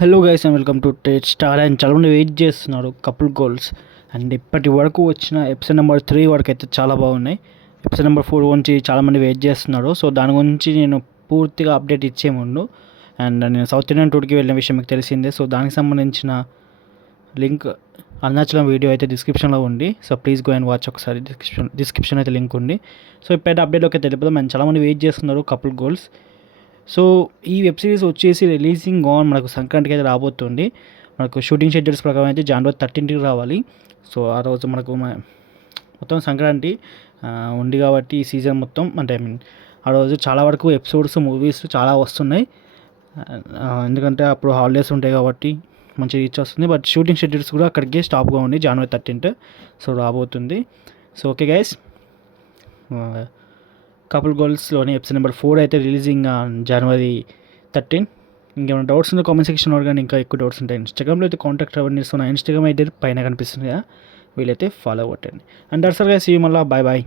Hello guys and welcome to Tate star. And చాలామంది wait చేస్తున్నారు couple goals. And ఇప్పటి వరకు వచ్చిన ఎపిసోడ్ నెంబర్ 3 వరకు అయితే చాలా బాగున్నాయి. ఎపిసోడ్ నెంబర్ 4 గురించి చాలామంది వెయిట్ చేస్తున్నారు. సో దాని గురించి నేను పూర్తిగా అప్డేట్ ఇచ్చే ముందు అండ్ నేను సౌత్ ఇండియన్ టూర్కి వెళ్ళిన విషయం మీకు తెలిసిందే. సో దానికి సంబంధించిన లింక్ అరుణాచలం వీడియో అయితే డిస్క్రిప్షన్లో ఉంది. So please go and watch ఒకసారి. డిస్క్రిప్షన్ అయితే లింక్ ఉంది. సో ఇప్పుడైతే అప్డేట్లోకి తెలియదు. అండ్ చాలామంది వెయిట్ చేస్తున్నారు కపుల్ గోల్స్. సో ఈ వెబ్ సిరీస్ వచ్చేసి రిలీజింగ్ ఆన్ మనకు సంక్రాంతికి అయితే రాబోతుంది. మనకు షూటింగ్ షెడ్యూల్స్ ప్రకారం అయితే జనవరి 13కి రావాలి. సో ఆ రోజు మనకు మొత్తం సంక్రాంతి ఉంది కాబట్టి ఈ సీజన్ మొత్తం అంటే ఆ రోజు చాలా వరకు ఎపిసోడ్స్ మూవీస్ చాలా వస్తున్నాయి. ఎందుకంటే అప్పుడు హాలిడేస్ ఉంటాయి కాబట్టి మంచి రీచ్ వస్తుంది. బట్ షూటింగ్ షెడ్యూల్స్ కూడా అక్కడికే స్టాప్గా ఉంది జనవరి 13th. సో రాబోతుంది. సో ఓకే గైస్, కపుల్ గోల్స్లోని ఎపిసోడ్ నెంబర్ 4 అయితే రిలీజింగ్ జనవరి 13. ఇంకేమైనా డౌట్స్ ఉంటే కామెంట్ సెక్షన్లో కానీ ఇంకా ఎక్కువ డౌట్స్ ఉంటాయి ఇన్స్టాగ్రామ్లో అయితే కాంటాక్ట్ అవ్వండి. సో నా ఇన్స్టాగ్రామ్ అయితే పైన కనిపిస్తుంది కదా, వీలైతే ఫాలో అవ్వండి. And that's all guys, see you మళ్ళీ. Bye bye.